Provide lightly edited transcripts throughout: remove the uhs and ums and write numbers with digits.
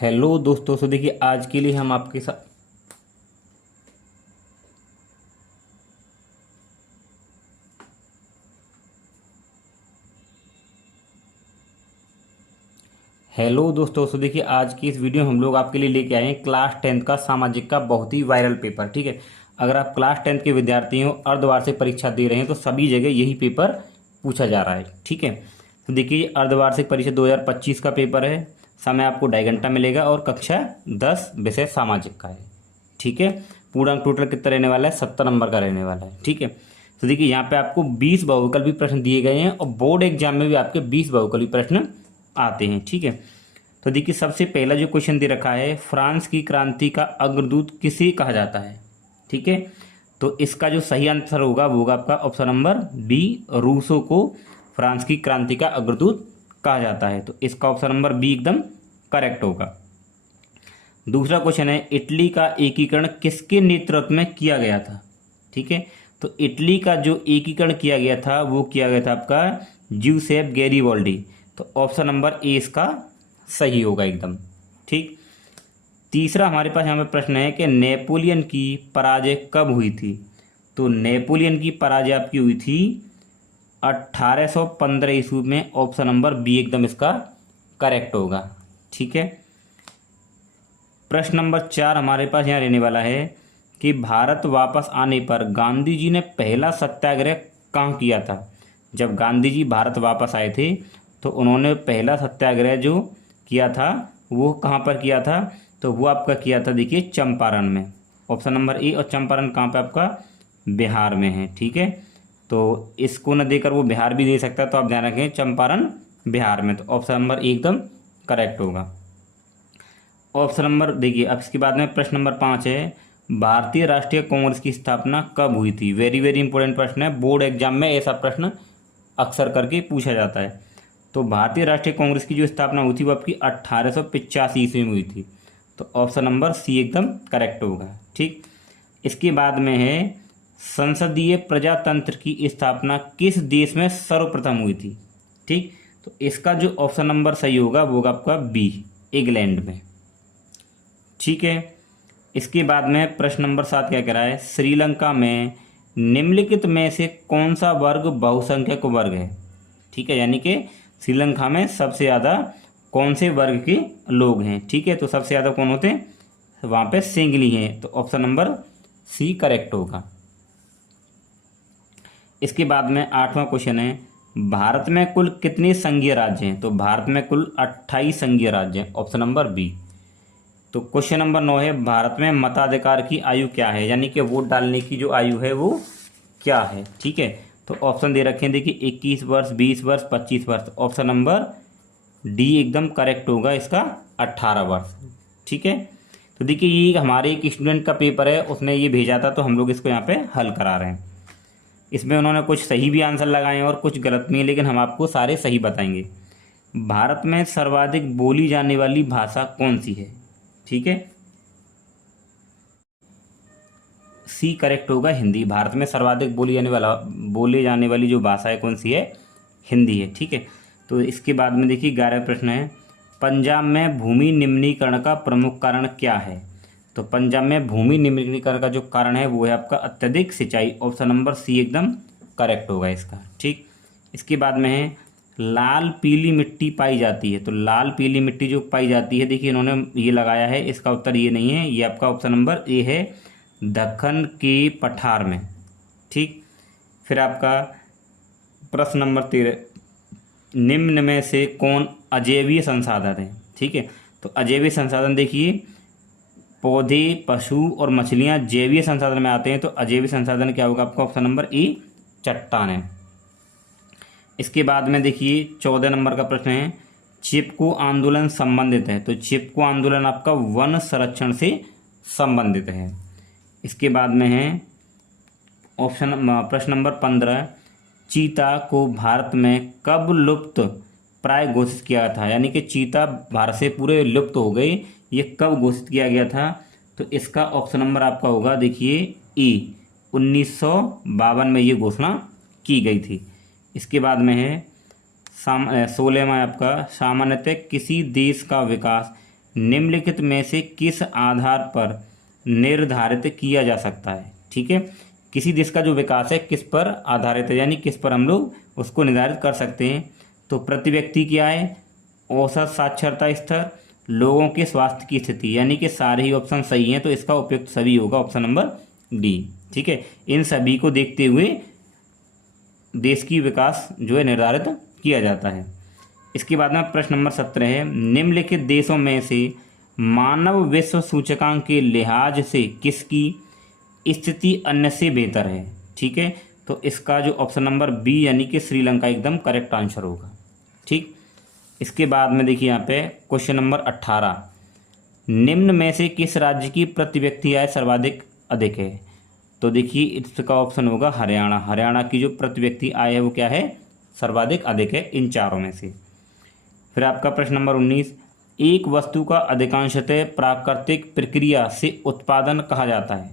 Hello दोस्तों, तो देखिए आज के लिए हम आपके साथ हेलो दोस्तों, तो देखिए आज की इस वीडियो में हम लोग आपके लिए लेके आए हैं क्लास 10th का सामाजिक का बहुत ही वायरल पेपर। ठीक है, अगर आप क्लास 10th के विद्यार्थी हो, अर्धवार्षिक परीक्षा दे रहे हैं तो सभी जगह यही पेपर पूछा जा रहा है। ठीक है, तो देखिए अर्धवार्षिक परीक्षा 2025 का पेपर है। समय आपको 2.5 घंटा मिलेगा और कक्षा 10 विषय सामाजिक का है। ठीक है, पूरा टोटल कितना रहने वाला है? 70 नंबर का रहने वाला है। ठीक है, तो देखिए यहाँ पे आपको 20 बहुविकल्पी प्रश्न दिए गए हैं और बोर्ड एग्जाम में भी आपके 20 बहुविकल्पी प्रश्न आते हैं। ठीक है, तो देखिए सबसे पहला जो क्वेश्चन दे रखा है, फ्रांस की क्रांति का अग्रदूत किसे कहा जाता है? ठीक है, तो इसका जो सही आंसर होगा वो होगा आपका ऑप्शन नंबर बी, रूसो को फ्रांस की क्रांति का अग्रदूत कहा जाता है। तो इसका ऑप्शन नंबर बी एकदम करेक्ट होगा। दूसरा क्वेश्चन है, इटली का एकीकरण किसके नेतृत्व में किया गया था? ठीक है, तो इटली का जो एकीकरण किया गया था वो किया गया था आपका ज्यूसेप गैरिबाल्डी। तो ऑप्शन नंबर ए इसका सही होगा एकदम। ठीक, तीसरा हमारे पास यहाँ पे प्रश्न है कि नेपोलियन की पराजय कब हुई थी? तो नेपोलियन की पराजय आपकी हुई थी 1815 ईस्वी में। ऑप्शन नंबर बी एकदम इसका करेक्ट होगा। ठीक है, प्रश्न नंबर 4 हमारे पास यहाँ रहने वाला है कि भारत वापस आने पर गांधी जी ने पहला सत्याग्रह कहाँ किया था? जब गांधी जी भारत वापस आए थे तो उन्होंने पहला सत्याग्रह जो किया था वो कहाँ पर किया था? तो वो आपका किया था देखिए चंपारण में। ऑप्शन नंबर ए, और चंपारण कहाँ पे आपका? बिहार में है। ठीक है, तो इसको न देकर वो बिहार भी दे सकता है, तो आप ध्यान रखें चंपारण बिहार में। तो ऑप्शन नंबर ए एकदम करेक्ट होगा। ऑप्शन नंबर देखिए, अब इसके बाद में प्रश्न नंबर 5 है, भारतीय राष्ट्रीय कांग्रेस की स्थापना कब हुई थी? वेरी वेरी इंपॉर्टेंट प्रश्न है, बोर्ड एग्जाम में ऐसा प्रश्न अक्सर करके पूछा जाता है। तो भारतीय राष्ट्रीय कांग्रेस की जो स्थापना हुई थी वो आपकी 1885 ईस्वी में हुई थी। तो ऑप्शन नंबर सी एकदम करेक्ट होगा। ठीक, इसके बाद में है, संसदीय प्रजातंत्र की स्थापना किस देश में सर्वप्रथम हुई थी? ठीक, तो इसका जो ऑप्शन नंबर सही होगा वो होगा आपका बी, इंग्लैंड में। ठीक है, इसके बाद में प्रश्न नंबर 7 क्या कह रहा है, श्रीलंका में निम्नलिखित में से कौन सा वर्ग बहुसंख्यक वर्ग है? ठीक है, यानी कि श्रीलंका में सबसे ज़्यादा कौन से वर्ग के लोग हैं? ठीक है, तो सबसे ज़्यादा कौन होते हैं? वहाँ पे सिंगली हैं। तो ऑप्शन नंबर सी करेक्ट होगा। इसके बाद में 8वां क्वेश्चन है, भारत में कुल कितने संघीय राज्य हैं? तो भारत में कुल 28 संघीय राज्य हैं। Option number B. तो क्वेश्चन नंबर 9 है, भारत में मताधिकार की आयु क्या है? यानी कि वोट डालने की जो आयु है वो क्या है? ठीक है, तो ऑप्शन दे रखे हैं देखिए 21 वर्ष, 20 वर्ष, 25 वर्ष। ऑप्शन नंबर डी एकदम करेक्ट होगा, इसका 18 वर्ष। ठीक है, तो देखिए ये हमारे एक स्टूडेंट का पेपर है, उसने ये भेजा था तो हम लोग इसको यहाँ पे हल करा रहे हैं। इसमें उन्होंने कुछ सही भी आंसर लगाए हैं और कुछ गलत भी हैं, लेकिन हम आपको सारे सही बताएंगे। भारत में सर्वाधिक बोली जाने वाली भाषा कौन सी है? ठीक है, सी करेक्ट होगा, हिंदी। भारत में सर्वाधिक बोले जाने वाली जो भाषा है कौन सी है? हिंदी है। ठीक है, तो इसके बाद में देखिए 11 प्रश्न है, पंजाब में भूमि निम्नीकरण का प्रमुख कारण क्या है? तो पंजाब में भूमि निम्नीकरण का जो कारण है वो है आपका अत्यधिक सिंचाई। ऑप्शन नंबर सी एकदम करेक्ट होगा इसका। ठीक, इसके बाद में है, लाल पीली मिट्टी पाई जाती है। तो लाल पीली मिट्टी जो पाई जाती है, देखिए इन्होंने ये लगाया है, इसका उत्तर ये नहीं है, ये आपका ऑप्शन नंबर ए है, दक्कन के पठार में। ठीक, फिर आपका प्रश्न नंबर 13, निम्न में से कौन अजैवीय संसाधन है? ठीक है, तो अजैवीय संसाधन देखिए पौधे, पशु और मछलियाँ जैवीय संसाधन में आते हैं। तो अजैवीय संसाधन क्या होगा आपका? ऑप्शन नंबर ए, चट्टान है। इसके बाद में देखिए 14 नंबर का प्रश्न है, चिपको आंदोलन संबंधित है। तो चिपको आंदोलन आपका वन संरक्षण से संबंधित है। इसके बाद में है प्रश्न नंबर 15, चीता को भारत में कब लुप्त प्राय घोषित किया था? यानी कि चीता भारत से पूरे लुप्त हो गए, ये कब घोषित किया गया था? तो इसका ऑप्शन नंबर आपका होगा देखिए ए, 1952 में ये घोषणा की गई थी। इसके बाद में है 16वां आपका, सामान्यतः किसी देश का विकास निम्नलिखित में से किस आधार पर निर्धारित किया जा सकता है। ठीक है, किसी देश का जो विकास है किस पर आधारित है, यानी किस पर हम लोग उसको निर्धारित कर सकते हैं। तो प्रति व्यक्ति की आय, औसत साक्षरता स्तर, लोगों के स्वास्थ्य की स्थिति, यानी कि सारे ही ऑप्शन सही हैं, तो इसका उपयुक्त सभी होगा ऑप्शन नंबर डी। ठीक है, इन सभी को देखते हुए देश की विकास जो है निर्धारित किया जाता है। इसके बाद में प्रश्न नंबर 17 है, निम्नलिखित देशों में से मानव विश्व सूचकांक के लिहाज से किसकी स्थिति अन्य से बेहतर है। ठीक है, तो इसका जो ऑप्शन नंबर बी यानी कि श्रीलंका एकदम करेक्ट आंसर होगा। ठीक, इसके बाद में देखिए यहाँ पे क्वेश्चन नंबर 18, निम्न में से किस राज्य की प्रति व्यक्ति आय सर्वाधिक अधिक है। तो देखिए इसका ऑप्शन होगा हरियाणा। हरियाणा की जो प्रति व्यक्ति आय है वो क्या है, सर्वाधिक अधिक है इन चारों में से। फिर आपका प्रश्न नंबर 19, एक वस्तु का अधिकांशतः प्राकृतिक प्रक्रिया से उत्पादन कहा जाता है,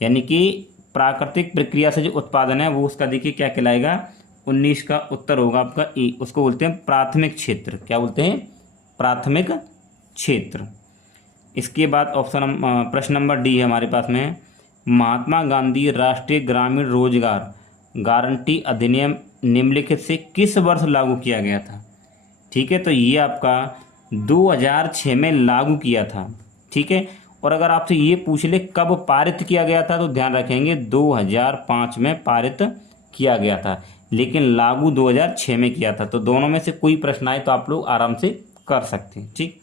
यानी कि प्राकृतिक प्रक्रिया से जो उत्पादन है वो उसका देखिए क्या कहलाएगा। 19 का उत्तर होगा आपका ए, उसको बोलते हैं प्राथमिक क्षेत्र। क्या बोलते हैं, प्राथमिक क्षेत्र। इसके बाद ऑप्शन प्रश्न नंबर डी है हमारे पास में, महात्मा गांधी राष्ट्रीय ग्रामीण रोजगार गारंटी अधिनियम निम्नलिखित से किस वर्ष लागू किया गया था। ठीक है, तो ये आपका 2006 में लागू किया था। ठीक है, और अगर आपसे ये पूछ ले कब पारित किया गया था, तो ध्यान रखेंगे 2005 में पारित किया गया था, लेकिन लागू 2006 में किया था। तो दोनों में से कोई प्रश्न आए तो आप लोग आराम से कर सकते हैं। ठीक,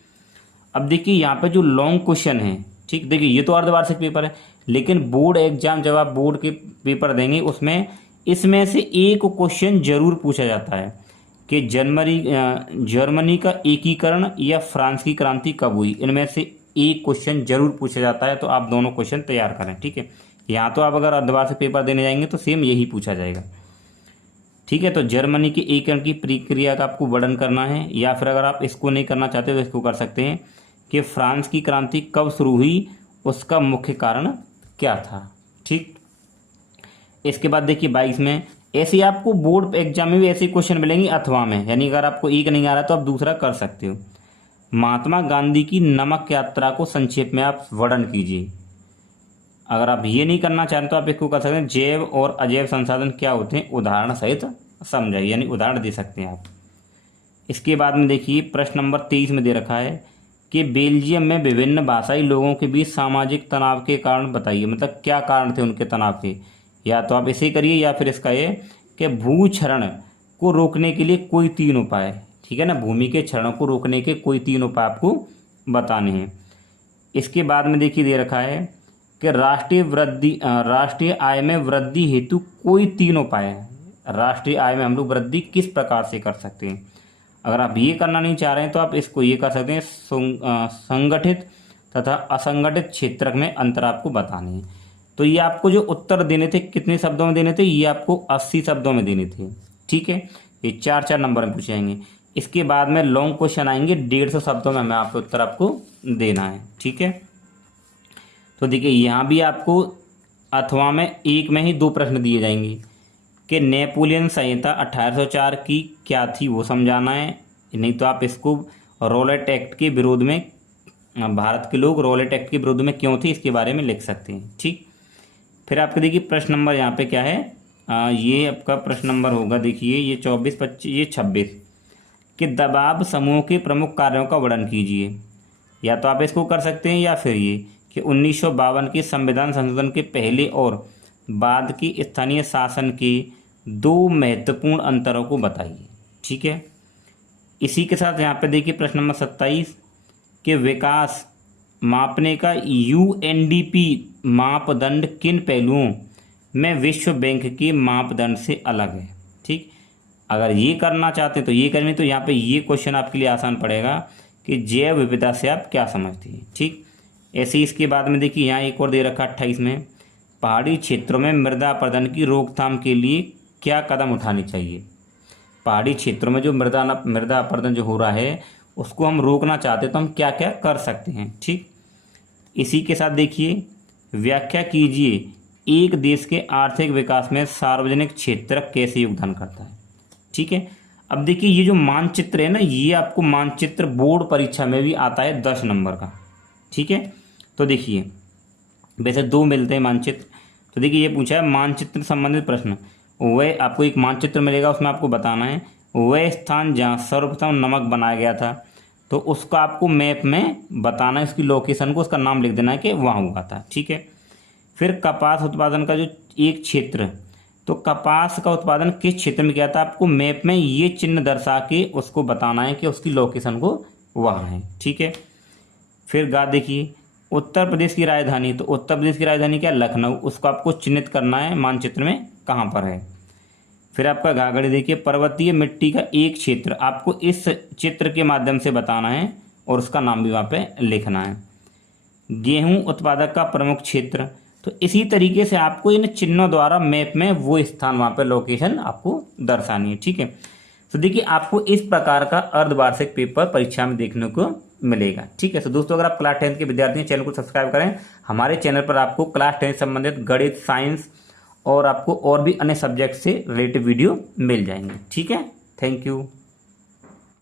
अब देखिए यहाँ पे जो लॉन्ग क्वेश्चन है, ठीक, देखिए ये तो अर्धवार्षिक पेपर है, लेकिन बोर्ड एग्जाम जब आप बोर्ड के पेपर देंगे उसमें इसमें से एक क्वेश्चन जरूर पूछा जाता है कि जर्मनी का एकीकरण या फ्रांस की क्रांति कब हुई। इनमें से एक क्वेश्चन जरूर पूछा जाता है, तो आप दोनों क्वेश्चन तैयार करें। ठीक है, यहाँ तो आप अगर अर्धवार्षिक पेपर देने जाएंगे तो सेम यही पूछा जाएगा। ठीक है, तो जर्मनी के एकीकरण की प्रक्रिया का आपको वर्णन करना है, या फिर अगर आप इसको नहीं करना चाहते तो इसको कर सकते हैं कि फ्रांस की क्रांति कब शुरू हुई, उसका मुख्य कारण क्या था। ठीक, इसके बाद देखिए 22 में ऐसे आपको बोर्ड एग्जाम में भी ऐसे क्वेश्चन मिलेंगे अथवा में, यानी अगर आपको एक नहीं आ रहा तो आप दूसरा कर सकते हो। महात्मा गांधी की नमक यात्रा को संक्षेप में आप वर्णन कीजिए। अगर आप ये नहीं करना चाहते तो आप इसको कर सकते हैं, जैव और अजैव संसाधन क्या होते हैं उदाहरण सहित समझाइए, यानी उदाहरण दे सकते हैं आप। इसके बाद में देखिए प्रश्न नंबर 23 में दे रखा है कि बेल्जियम में विभिन्न भाषाई लोगों के बीच सामाजिक तनाव के कारण बताइए, मतलब क्या कारण थे उनके तनाव के। या तो आप इसे करिए या फिर इसका ये कि भूक्षरण को रोकने के लिए कोई 3 उपाय। ठीक है ना, भूमि के क्षरण को रोकने के कोई 3 उपाय आपको बताने हैं। इसके बाद में देखिए दे रखा है कि राष्ट्रीय आय में वृद्धि हेतु कोई 3 उपाय है। राष्ट्रीय आय में हम लोग वृद्धि किस प्रकार से कर सकते हैं। अगर आप ये करना नहीं चाह रहे हैं तो आप इसको ये कर सकते हैं, संगठित तथा असंगठित क्षेत्र में अंतर आपको बताने हैं। तो ये आपको जो उत्तर देने थे कितने शब्दों में देने थे, ये आपको 80 शब्दों में देने थे। ठीक है, ये 4-4 नंबर में पूछे जाएंगे। इसके बाद में लॉन्ग क्वेश्चन आएंगे 150 शब्दों में हमें आपको उत्तर आपको देना है। ठीक है, तो देखिए यहाँ भी आपको अथवा में एक में ही 2 प्रश्न दिए जाएंगे कि नेपोलियन संहिता 1804 की क्या थी वो समझाना है, नहीं तो आप इसको रॉलेट एक्ट के विरोध में, भारत के लोग रॉलेट एक्ट के विरोध में क्यों थे इसके बारे में लिख सकते हैं। ठीक, फिर आपके देखिए प्रश्न नंबर यहाँ पे क्या है, ये आपका प्रश्न नंबर होगा देखिए ये 24, 25, ये 26 कि दबाव समूह के प्रमुख कार्यों का वर्णन कीजिए। या तो आप इसको कर सकते हैं या फिर ये कि 1952 के संविधान संशोधन के पहले और बाद की स्थानीय शासन के 2 महत्वपूर्ण अंतरों को बताइए। ठीक है, इसी के साथ यहाँ पे देखिए प्रश्न नंबर 27 कि विकास मापने का UNDP मापदंड किन पहलुओं में विश्व बैंक के मापदंड से अलग है। ठीक, अगर ये करना चाहते हैं तो ये करेंगे, तो यहाँ पे ये क्वेश्चन आपके लिए आसान पड़ेगा कि जैव विविधता से आप क्या समझते हैं। ठीक, ऐसे ही इसके बाद में देखिए यहाँ एक और दे रखा 28 में, पहाड़ी क्षेत्रों में मृदा अपरदन की रोकथाम के लिए क्या कदम उठाने चाहिए। पहाड़ी क्षेत्रों में जो मृदा अपरदन जो हो रहा है उसको हम रोकना चाहते हैं तो हम क्या क्या कर सकते हैं। ठीक, इसी के साथ देखिए व्याख्या कीजिए एक देश के आर्थिक विकास में सार्वजनिक क्षेत्र कैसे योगदान करता है। ठीक है, अब देखिए ये जो मानचित्र है ना, ये आपको मानचित्र बोर्ड परीक्षा में भी आता है 10 नंबर का। ठीक है, तो देखिए वैसे 2 मिलते हैं मानचित्र। तो देखिए ये पूछा है मानचित्र संबंधित प्रश्न, वह आपको एक मानचित्र मिलेगा, उसमें आपको बताना है वह स्थान जहाँ सर्वप्रथम नमक बनाया गया था, तो उसका आपको मैप में बताना है, उसकी लोकेशन को, उसका नाम लिख देना है कि वहाँ हुआ था। ठीक है, फिर कपास उत्पादन का जो एक क्षेत्र, तो कपास का उत्पादन किस क्षेत्र में किया था, आपको मैप में ये चिन्ह दर्शा के उसको बताना है कि उसकी लोकेशन को वहाँ है। ठीक है, फिर गा देखिए उत्तर प्रदेश की राजधानी, तो उत्तर प्रदेश की राजधानी क्या, लखनऊ, उसको आपको चिन्हित करना है मानचित्र में कहाँ पर है। फिर आपका घाघरे देखिए पर्वतीय मिट्टी का एक क्षेत्र, आपको इस चित्र के माध्यम से बताना है और उसका नाम भी वहाँ पे लिखना है। गेहूं उत्पादक का प्रमुख क्षेत्र, तो इसी तरीके से आपको इन चिन्हों द्वारा मैप में वो स्थान, वहाँ पे लोकेशन आपको दर्शानी है। ठीक है, तो देखिए आपको इस प्रकार का अर्धवार्षिक पेपर परीक्षा में देखने को मिलेगा। ठीक है, तो दोस्तों अगर आप क्लास 10 के विद्यार्थी हैं, चैनल को सब्सक्राइब करें। हमारे चैनल पर आपको क्लास 10 संबंधित गणित, साइंस और आपको और भी अन्य सब्जेक्ट से रिलेटेड वीडियो मिल जाएंगे। ठीक है, थैंक यू।